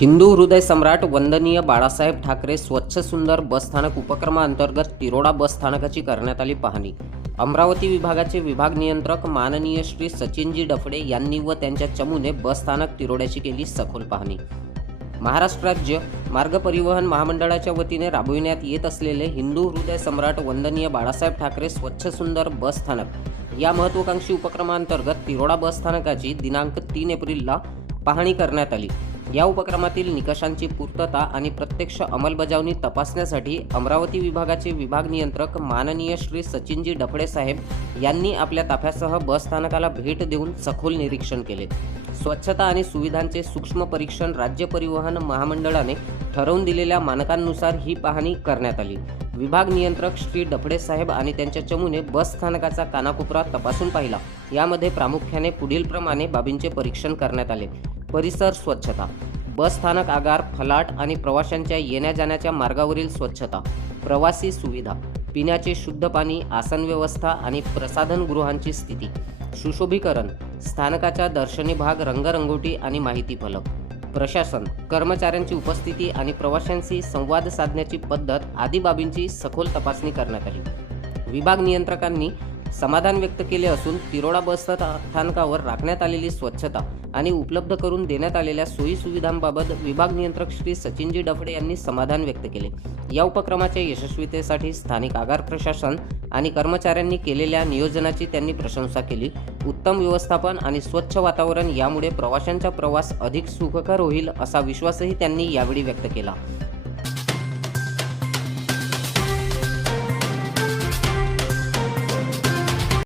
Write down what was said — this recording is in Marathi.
हिंदू हृदय सम्राट वंदनीय बाळासाहेब ठाकरे स्वच्छ सुंदर बसस्थानक उपक्रमाअंतर्गत तिरोडा बसस्थानकाची करण्यात आली पाहणी। अमरावती विभागाचे विभाग नियंत्रक माननीय श्री सचिनजी डफडे यांनी व त्यांच्या चमूने बसस्थानक तिरोड्याची केली सखोल पाहणी। महाराष्ट्र राज्य मार्ग परिवहन महामंडळाच्या वतीने राबविण्यात येत असलेले हिंदू हृदय सम्राट वंदनीय बाळासाहेब ठाकरे स्वच्छ सुंदर बसस्थानक या महत्त्वाकांक्षी उपक्रमाअंतर्गत तिरोडा बसस्थानकाची दिनांक 3 एप्रिलला पाहणी करण्यात आली। या उपक्रमातील निकषांची पूर्तता आणि प्रत्यक्ष अंमलबजावणी तपासण्यासाठी अमरावती विभागाचे विभाग नियंत्रक माननीय श्री सचिनजी डफडे साहेब यांनी आपल्या ताफ्यासह बसस्थानकाला भेट देऊन सखोल निरीक्षण केले। स्वच्छता आणि सुविधांचे सूक्ष्म परीक्षण राज्य परिवहन महामंडळाने ठरवून दिलेल्या मानकांनुसार ही पाहणी करण्यात आली। विभाग नियंत्रक श्री डफडे साहेब आणि त्यांच्या चमूने बसस्थानकाचा कानाकोपरा तपासून पाहिला। यामध्ये प्रामुख्याने पुढील प्रमाणे बाबींचे परीक्षण करण्यात आले। परिसर स्वच्छता, बसस्थानक आगार, फलाट आणि प्रवाशांच्या येण्या जाण्याच्या मार्गावरील स्वच्छता, प्रवासी सुविधा, पिण्याचे शुद्ध पाणी, आसन व्यवस्था आणि प्रसाधनगृहांची स्थिती, सुशोभीकरण, स्थानकाचा दर्शनी भाग, रंगरंगोटी आणि माहिती फलक, प्रशासन, कर्मचाऱ्यांची उपस्थिती आणि प्रवाशांशी संवाद साधण्याची पद्धत आदी बाबींची सखोल तपासणी करण्यात आली। विभाग नियंत्रकांनी समाधान व्यक्त केले असून तिरोडा बस स्थानकावर राखण्यात आलेली स्वच्छता आणि उपलब्ध करून देण्यात आलेल्या सोयी सुविधांबाबत विभाग नियंत्रक श्री सचिनजी डफडे यांनी समाधान व्यक्त केले। या उपक्रमाच्या यशस्वीतेसाठी स्थानिक आगार प्रशासन आणि कर्मचाऱ्यांनी केलेल्या नियोजनाची त्यांनी प्रशंसा केली। उत्तम व्यवस्थापन आणि स्वच्छ वातावरण यामुळे प्रवाशांचा प्रवास अधिक सुखकर होईल असा विश्वासही त्यांनी यावेळी व्यक्त केला।